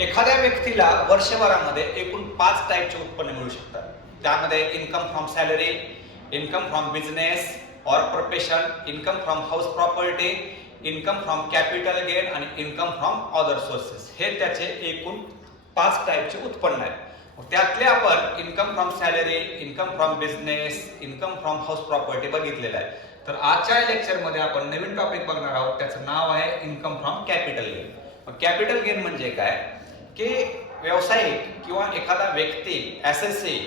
एखाद्या व्यक्तीला वर्षभरामध्ये एकूण 5 टाईपचे उत्पन्न मिळू शकतात. त्यामध्ये income from salary, income from business or profession, income from house property, income from capital gain आणि इन्कम फ्रॉम अदर सोर्सेस. हे त्याचे एकूण 5 टाईपचे उत्पन्न आहेत. त्यातले आपण income from salary, income from business, income from house property बघितलेलं आहे. तर आजच्या लेक्चरमध्ये आपण नवीन टॉपिक बघणार आहोत. त्याचं नाव आहे income from capital gain. Capital gain म्हणजे काय की व्यावसायिक किंवा एखादा व्यक्ती, एसएससी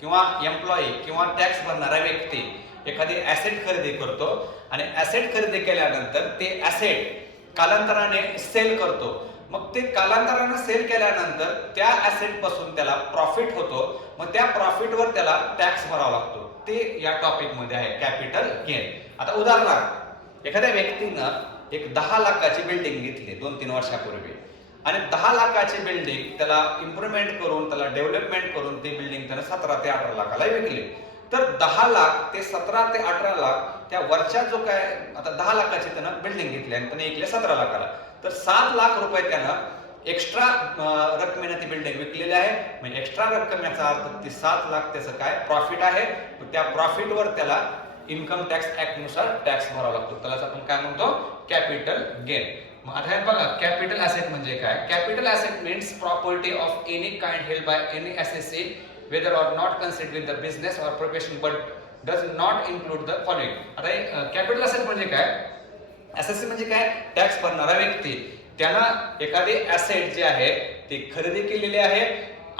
किंवा एम्प्लॉई किंवा टॅक्स भरणारा व्यक्ती एखादी ऍसेट खरेदी करतो आणि ऍसेट खरेदी केल्यानंतर ते ऍसेट कालांतराने सेल करतो. मग ते कालांतराने सेल केल्यानंतर त्या ऍसेट पासून त्याला प्रॉफिट होतो. मग त्या प्रॉफिटवर त्याला टॅक्स भरावा लागतो. ते या टॉपिक मध्ये आहे कॅपिटल गेन. आता उदाहरणार्थ एखाद्या व्यक्तीनं एक 10 लाखाची बिल्डिंग घेतली 2-3 वर्षापूर्वी आणि 10 लाखाची बिल्डिंग त्याला इम्प्रुव्हमेंट करून, त्याला डेव्हलपमेंट करून ती बिल्डिंग त्यानं 17 ते 18 लाखाला विकली. तर 10 लाख ते 17 ते 18 लाख त्या वरच्या जो काय आता 10 लाखाची त्यानं बिल्डिंग घेतली आणि त्याने विकली 17 लाखाला. तर 7 लाख रुपये त्यानं एक्स्ट्रा रकमेने ती बिल्डिंग विकलेली आहे. म्हणजे एक्स्ट्रा रक्कम याचा अर्थ ती 7 लाख त्याचं काय प्रॉफिट आहे. त्या प्रॉफिटवर त्याला इन्कम टॅक्स ऍक्ट नुसार टॅक्स भरावा लागतो. त्यालाच आपण काय म्हणतो कॅपिटल गेन. मग आता हे बघा कॅपिटल ॲसेट म्हणजे काय. Capital asset means property of any kind held by any assessee whether or not considered with the business or profession but does not include the following. आता कॅपिटल ॲसेट म्हणजे काय. SSC म्हणजे काय, tax भरणारा व्यक्ती त्यानं एखादी ॲसेट जे आहे ती खरेदी केलेली आहे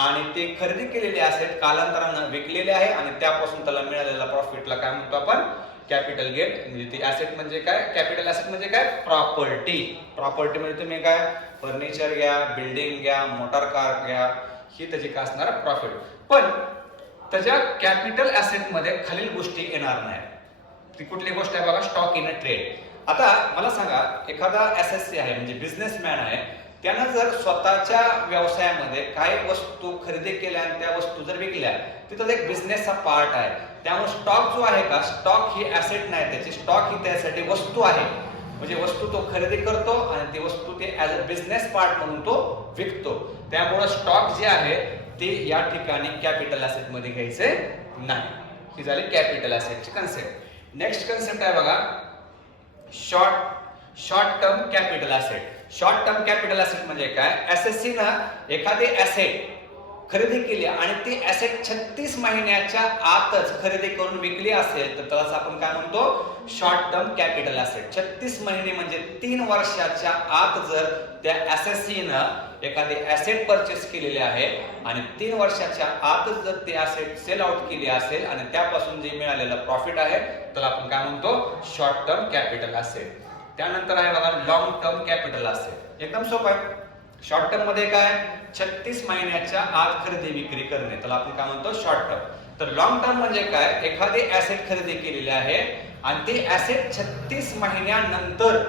आणि ते खरेदी केलेले ॲसेट कालांतराने विकलेले आहे आणि त्यापासून त्याला मिळालेला प्रॉफिटला काय म्हणतो आपण कॅपिटल गेन. म्हणजे ती ॲसेट म्हणजे काय, कॅपिटल ॲसेट म्हणजे काय प्रॉपर्टी. प्रॉपर्टी म्हणजे तुम्ही काय फर्निचर घ्या, बिल्डिंग घ्या, मोटार कार घ्या, ही त्याची काय असणार प्रॉफिट. पण त्याच्या कॅपिटल ॲसेट मध्ये खालील गोष्टी येणार नाही. ती कुठली गोष्ट आहे बघा, स्टॉक इन अ ट्रेड. आता मला सांगा एखादा एसएससी आहे म्हणजे बिझनेसमॅन आहे, त्यानं जर स्वतःच्या व्यवसायामध्ये काही वस्तू खरेदी केल्या आणि त्या वस्तू जर विकल्या तिथं एक बिझनेसचा पार्ट आहे. त्यामुळे स्टॉक जो आहे का, स्टॉक ही ॲसेट नाही त्याची, स्टॉक ही त्यासाठी वस्तू आहे. म्हणजे वस्तू तो खरेदी करतो आणि ती वस्तू ते ऍज अ बिझनेस पार्ट म्हणून तो विकतो. त्यामुळे स्टॉक जे आहे ते या ठिकाणी कॅपिटल ॲसेट मध्ये घ्यायचे नाही. ही झाली कॅपिटल ॲसेटची कन्सेप्ट. नेक्स्ट कन्सेप्ट आहे बघा short term capital asset. Short term capital asset म्हणजे काय, एसएससी ना एखादी ॲसेट खरेदी केली आणि ती ॲसेट 36 महिन्याच्या आतच खरेदी करून विकली असेल तर त्याला आपण काय म्हणतो शॉर्ट टर्म कॅपिटल ॲसेट. 36 महिने म्हणजे 3 वर्षाच्या आत जर त्या एसएससीनं एखादी ॲसेट परचेस केलेली आहे आणि 3 वर्षाच्या आतच जर ती ॲसेट सेल आउट केली असेल आणि त्यापासून जे मिळालेलं प्रॉफिट आहे त्याला आपण काय म्हणतो शॉर्ट टर्म कॅपिटल ॲसेट. त्यानंतर आहे बघा लॉंग टर्म कॅपिटल ॲसेट. एकदम सोपं आहे. शॉर्ट टर्म मध्ये काय 36 महिन्याच्या आत खरेदी विक्री करणे त्याला आपण काय म्हणतो शॉर्ट टर्म. तर लॉंग टर्म म्हणजे काय, एखादी ॲसेट खरेदी केलेली आहे आणि ती ॲसेट 36 महिन्यानंतर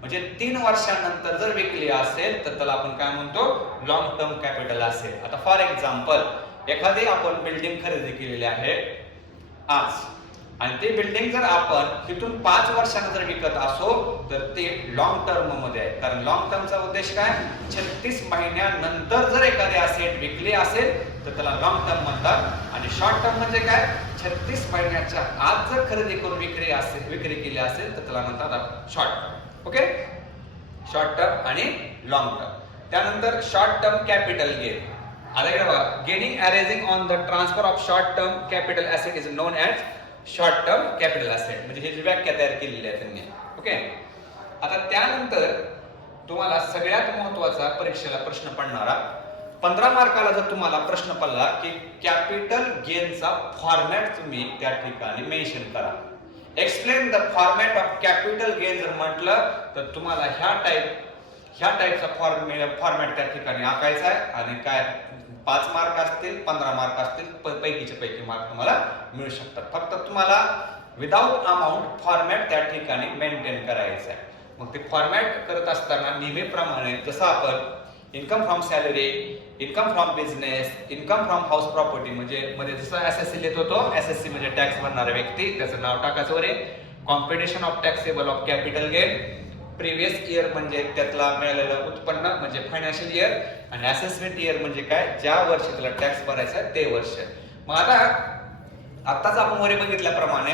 म्हणजे 3 वर्षानंतर जर विकली असेल तर त्याला आपण काय म्हणतो लॉंग टर्म कॅपिटल ॲसेट. आता फॉर एक्झाम्पल एखादी आपण बिल्डिंग खरेदी केलेली आहे आज आणि ती बिल्डिंग जर आपण तिथून 5 वर्षांनी जर विकत असो तर ते लॉंग टर्म मध्ये आहे. कारण लॉंग टर्मचा उद्देश काय 36 महिन्यानंतर जर एखादी ॲसेट विकली असेल तर त्याला लॉंग टर्म म्हणतात. आणि शॉर्ट टर्म म्हणजे काय 36 महिन्याच्या आत जर खरेदी करून विक्री केली असेल तर त्याला म्हणतात short term. Okay, short term आणि लॉंग टर्म. त्यानंतर शॉर्ट टर्म कॅपिटल गेन. आता इकडे बघा gaining arising on the transfer of short term capital asset is known as short term capital asset. म्हणजे ही जी व्याख्या तयार केलेली आहे त्यांनी. ओके, आता त्यानंतर तुम्हाला सगळ्यात महत्त्वाचा परीक्षेला प्रश्न पडणारा 15 मार्काला जर तुम्हाला प्रश्न पडला की कॅपिटल गेनचा फॉर्मॅट तुम्ही त्या ठिकाणी मेन्शन करा. Explain the format of capital gain जर म्हटलं तर तुम्हाला ह्या टाईपचा फॉर्मॅट त्या ठिकाणी आखायचा आहे. आणि काय 5 मार्क असतील 15 मार्क असतील पैकीचे पैकी मार्क तुम्हाला मिळू शकतात. फक्त तुम्हाला विदाउट अमाऊंट फॉर्मॅट त्या ठिकाणी मेंटेन करायचं आहे. मग ते फॉर्मॅट करत असताना नेहमीप्रमाणे जसं आपण income from salary, income from business, income from house property मध्ये जसं एसएससी लिहित होतो, एसएससी म्हणजे टॅक्स भरणारा व्यक्ती त्याचं नाव टाकायचं वर. Competition of taxable of capital gain, previous year म्हणजे त्यातला मिळालेलं उत्पन्न म्हणजे फायनान्शियल इयर, आणि असेसमेंट इयर म्हणजे काय, ज्या वर्षी त्याला टॅक्स भरायचा ते वर्ष. मग आताच आपण वर बघितल्याप्रमाणे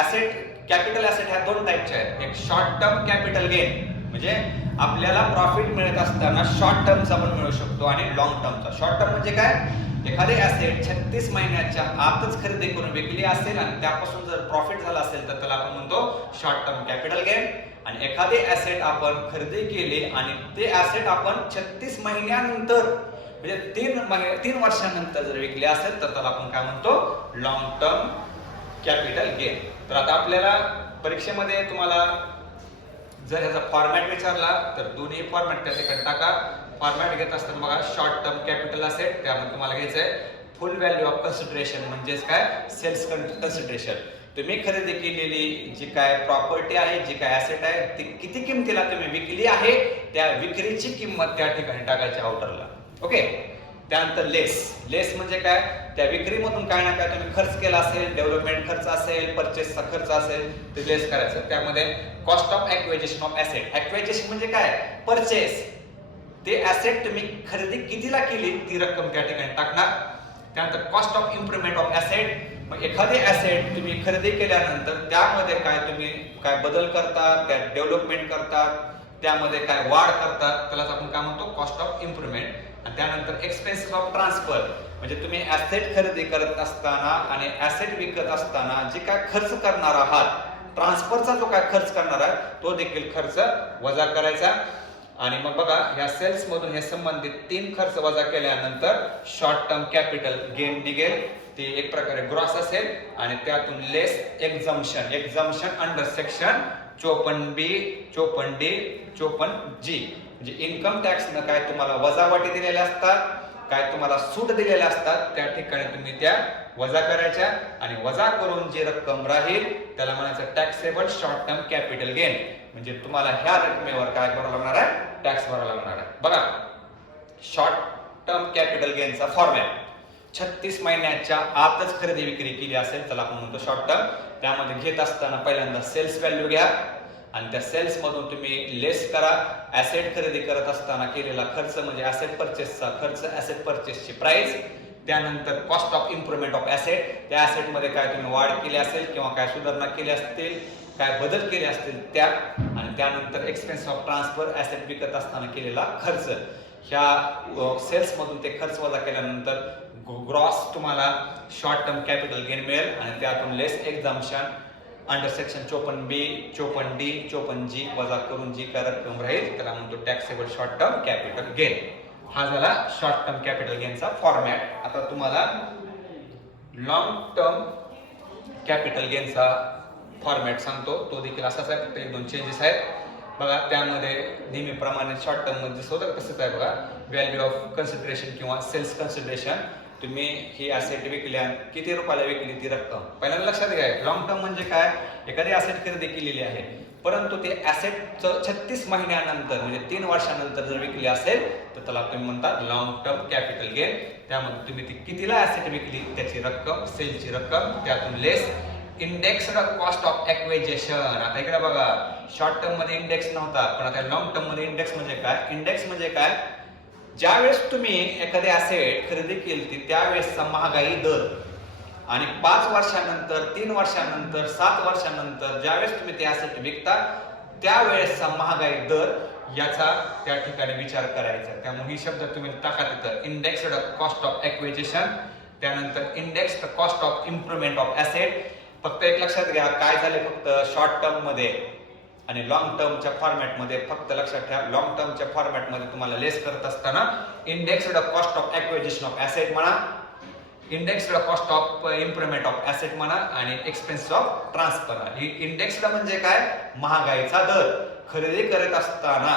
ऍसेट, कॅपिटल ऍसेट ह्या दोन टाईपचे आहेत. एक शॉर्ट टर्म कॅपिटल गेन म्हणजे आपल्याला प्रॉफिट मिळत असताना शॉर्ट टर्मचा पण मिळू शकतो आणि लॉंग टर्मचा. शॉर्ट टर्म म्हणजे काय, एखादे ऍसेट 36 महिन्याच्या आतच खरेदी करून विकली असेल आणि त्यापासून जर प्रॉफिट झाला असेल तर त्याला आपण म्हणतो शॉर्ट टर्म कॅपिटल गेन. आणि एखादे ऍसेट आपण खरेदी केले आणि ते ऍसेट आपण 36 महिन्यानंतर म्हणजे 3 वर्षानंतर जर विकले असेल तर त्याला आपण काय म्हणतो, लॉंग टर्म कॅपिटल गेन. तर आता आपल्याला परीक्षेमध्ये तुम्हाला जर ह्याचा फॉर्मॅट विचारला तर दोन्ही फॉर्मॅट त्या ठिकाणी टाका. फॉर्मॅट घेत असताना बघा शॉर्ट टर्म कॅपिटल असेट, त्यामध्ये तुम्हाला घ्यायचंय फुल व्हॅल्यू ऑफ कन्सिडरेशन म्हणजेच काय, सेल्स कन्सिडरेशन. तुम्ही खरेदी केलेली जी काय प्रॉपर्टी आहे, जी काय ऍसेट आहे, ती किती किमतीला तुम्ही विकली आहे त्या विक्रीची किंमत त्या ठिकाणी टाकायची आउटरला. ओके. त्यानंतर लेस म्हणजे काय, त्या विक्रीमधून काय ना काय तुम्ही खर्च केला असेल, डेव्हलपमेंट खर्च असेल, परचेसचा खर्च असेल, ते लेस करायचं. त्यामध्ये cost of acquisition of asset, acquisition म्हणजे काय, परचेस. ते ऍसेट तुम्ही खरेदी कितीला केली ती रक्कम त्या ठिकाणी टाकणार. त्यानंतर cost of improvement of asset, मग एखादी ऍसेट तुम्ही खरेदी केल्यानंतर त्यामध्ये काय तुम्ही काय बदल करतात, त्यात डेव्हलपमेंट करतात, त्यामध्ये काय वाढ करतात, त्यालाच आपण काय म्हणतो कॉस्ट ऑफ इम्प्रुव्हमेंट. आणि त्यानंतर एक्सपेन्सेस ऑफ ट्रान्सफर म्हणजे तुम्ही ऍसेट खरेदी करत असताना आणि ऍसेट विकत असताना जे काय खर्च करणार आहात, ट्रान्सफरचा जो काय खर्च करणार आहे तो देखील खर्च वजा करायचा. आणि मग बघा या सेल्स मधून हे संबंधित 3 खर्च वजा केल्यानंतर शॉर्ट टर्म कॅपिटल गेन निघेल. ते एक प्रकारे ग्रॉस असेल आणि त्यातून लेस एक्झम्पशन under section 54B, 54D, 54G म्हणजे इन्कम टॅक्स न काय तुम्हाला वजावाटी दिलेल्या असतात, काय तुम्हाला सूट दिलेल्या असतात, त्या ठिकाणी तुम्ही त्या वजा करायच्या आणि वजा करून जी रक्कम राहील त्याला म्हणायचं taxable short term capital gain. म्हणजे तुम्हाला ह्या रकमेवर काय करावं लागणार आहे, टॅक्स भरावा लागणार आहे. बघा शॉर्ट टर्म कॅपिटल गेनचा फॉर्मॅट, 36 महिन्याच्या आतच खरेदी विक्री केली असेल त्याला आपण म्हणतो शॉर्ट टर्म. त्यामध्ये घेत असताना पहिल्यांदा सेल्स व्हॅल्यू घ्या आणि त्या सेल्स मधून तुम्ही लेस करा ऍसेट खरेदी करत असताना केलेला खर्च म्हणजे ऍसेट परचेसचा खर्च, ऍसेट परचेसची प्राइस. त्यानंतर cost of improvement of asset, त्या ऍसेट मध्ये काय तुम्ही वाढ केली असेल किंवा काय सुधारणा केली असतील, काय बदल केले असतील त्या. आणि त्यानंतर एक्सपेन्स ऑफ ट्रान्सफर, ऍसेट विकत असताना केलेला खर्च. ह्या सेल्स मधून ते खर्च वजा केल्यानंतर ग्रॉस तुम्हाला शॉर्ट टर्म कॅपिटल गेन मिळेल आणि त्यातून लेस एक्झम्पशन under section 54B, 54D, 54G वजा करून जी काय रक्कम राहील त्याला म्हणतो taxable short term capital gain. हा झाला शॉर्ट टर्म कॅपिटल गेनचा फॉर्मॅट. आता तुम्हाला लॉंग टर्म कॅपिटल गेनचा फॉर्मॅट सांगतो, तो देखील असाच आहे, फक्त 1-2 चेंजेस आहेत. बघा त्यामध्ये नेहमीप्रमाणे शॉर्ट टर्म मध्ये जसं होतं तसंच आहे. बघा व्हॅल्यू ऑफ कन्सिडरेशन किंवा सेल्स कन्सिडरेशन, तुम्ही ही ऍसेट विकल्या किती रुपयाला विकली ती रक्कम पहिल्यांदा लक्षात घ्या. लॉंग टर्म म्हणजे काय, एखादी ऍसेट खरेदी केलेली आहे परंतु ते ऍसेट 36 महिन्यानंतर म्हणजे 3 वर्षानंतर जर विकली असेल तर त्याला तुम्ही म्हणतात लॉंग टर्म कॅपिटल गेन. त्यामध्ये तुम्ही ती कितीला ऍसेट विकली त्याची रक्कम, सेलची रक्कम, त्यातून लेस इंडेक्स्ड कॉस्ट ऑफ ॲक्विजिशन. आता इकडे बघा शॉर्ट टर्म मध्ये इंडेक्स नव्हता पण आता लॉंग टर्म मध्ये इंडेक्स म्हणजे काय, इंडेक्स म्हणजे काय, ज्यावेळेस तुम्ही एखादी ऍसेट खरेदी केली त्यावेळेसचा महागाई दर आणि 5 वर्षानंतर, 3 वर्षानंतर, 7 वर्षानंतर ज्यावेळेस तुम्ही ते ऍसेट विकता त्यावेळेसचा महागाई दर याचा त्या ठिकाणी विचार करायचा. त्यामुळे ही शब्द तुम्ही टाका तिथं, इंडेक्स्ड कॉस्ट ऑफ ॲक्विजिशन, त्यानंतर indexed cost of improvement of asset. फक्त एक लक्षात घ्या काय झाले, फक्त शॉर्ट टर्म मध्ये आणि लॉंग टर्मच्या फॉर्मॅट मध्ये फक्त लक्षात ठेवा, लॉंग टर्मच्या फॉर्मॅट मध्ये तुम्हाला लेस करत असताना indexed cost of acquisition of asset म्हणा, indexed cost of improvement of asset म्हणा आणि एक्सपेन्स ऑफ ट्रान्सफर. ही इंडेक्स्ड म्हणजे काय, महागाईचा दर. खरेदी करत असताना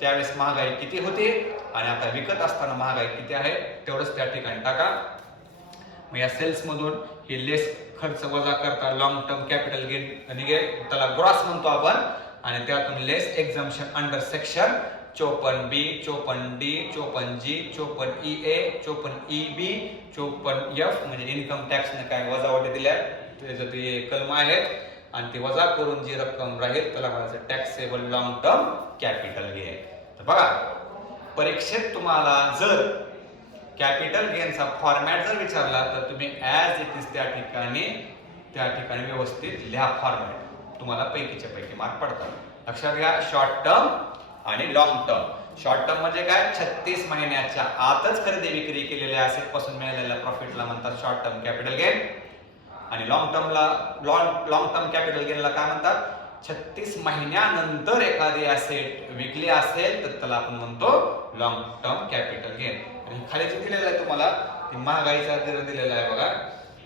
त्यावेळेस महागाई किती होती आणि आता विकत असताना महागाई किती आहे तेवढंच त्या ठिकाणी टाका. मग या सेल्स मधून हे लेस खर्च वजा करता लॉंग टर्म कॅपिटल गेन निघेल, त्याला ग्रॉस म्हणतो आपण. आणि त्यातून लेस एक्झम्पशन under section 54B, 54D, 54G, 54EA, 54EB, 54F म्हणजे इन्कम टॅक्स ने काय वजावटी दिल्या त्याचे ते कलम आहेत. आणि ती वजा करून जी रक्कम राहील त्याला म्हणायचं taxable long term capital gain. तर बघा, परीक्षेत तुम्हाला जर कॅपिटल गेनचा फॉर्मॅट जर विचारला तर तुम्ही ऍज इट इज त्या ठिकाणी व्यवस्थित लिहा फॉर्मॅट, तुम्हाला पैकीच्या पैकी मार्क पडतात. लक्षात घ्या, शॉर्ट टर्म आणि लॉंग टर्म. शॉर्ट टर्म म्हणजे काय, 36 महिन्याच्या आतच खरेदी विक्री केलेल्या असेट पासून मिळालेल्या प्रॉफिटला म्हणतात शॉर्ट टर्म कॅपिटल गेन. आणि लॉंग टर्म कॅपिटल गेनला काय म्हणतात, 36 महिन्यानंतर एखादी असेट विकली असेल तर त्याला आपण म्हणतो लॉंग टर्म कॅपिटल गेन. आणि खाली जे दिलेलं आहे तुम्हाला ते महागाईचा दर दिलेला आहे बघा.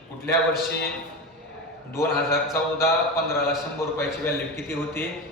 कुठल्या वर्षी 2014-15 ला 100 रुपयाची व्हॅल्यू किती होती,